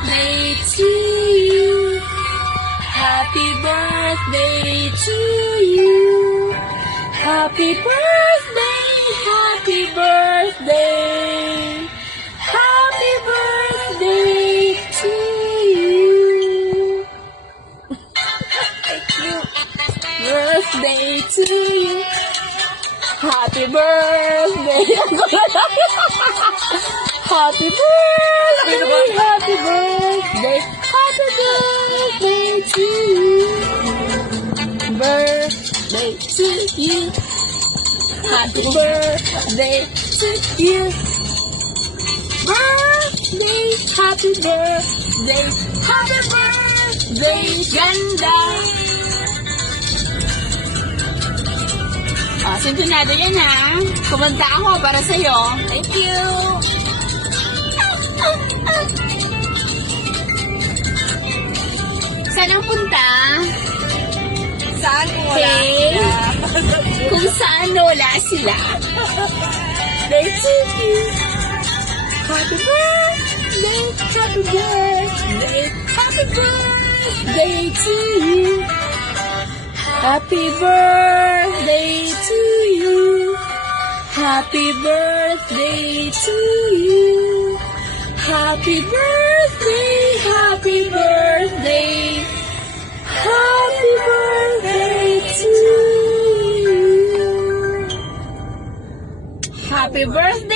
birthday to you. Happy birthday to you. Happy birthday, happy birthday. Happy birthday to you. Thank you. Birthday to you. Happy birthday. Happy birthday, happy birthday, happy birthday to you. Birthday to you. Happy birthday to you. Birthday, happy birthday, happy birthday, ganda. Sintonado yan ha. Kumanta ako para sa'yo. Thank you. Saan ang punta? Saan kung wala sila? Kung saan wala sila. They took you. Happy birthday, happy birthday, happy birthday to you. Happy birthday to you. Happy birthday to you. Happy birthday, happy birthday. Happy birthday to you. Happy birthday.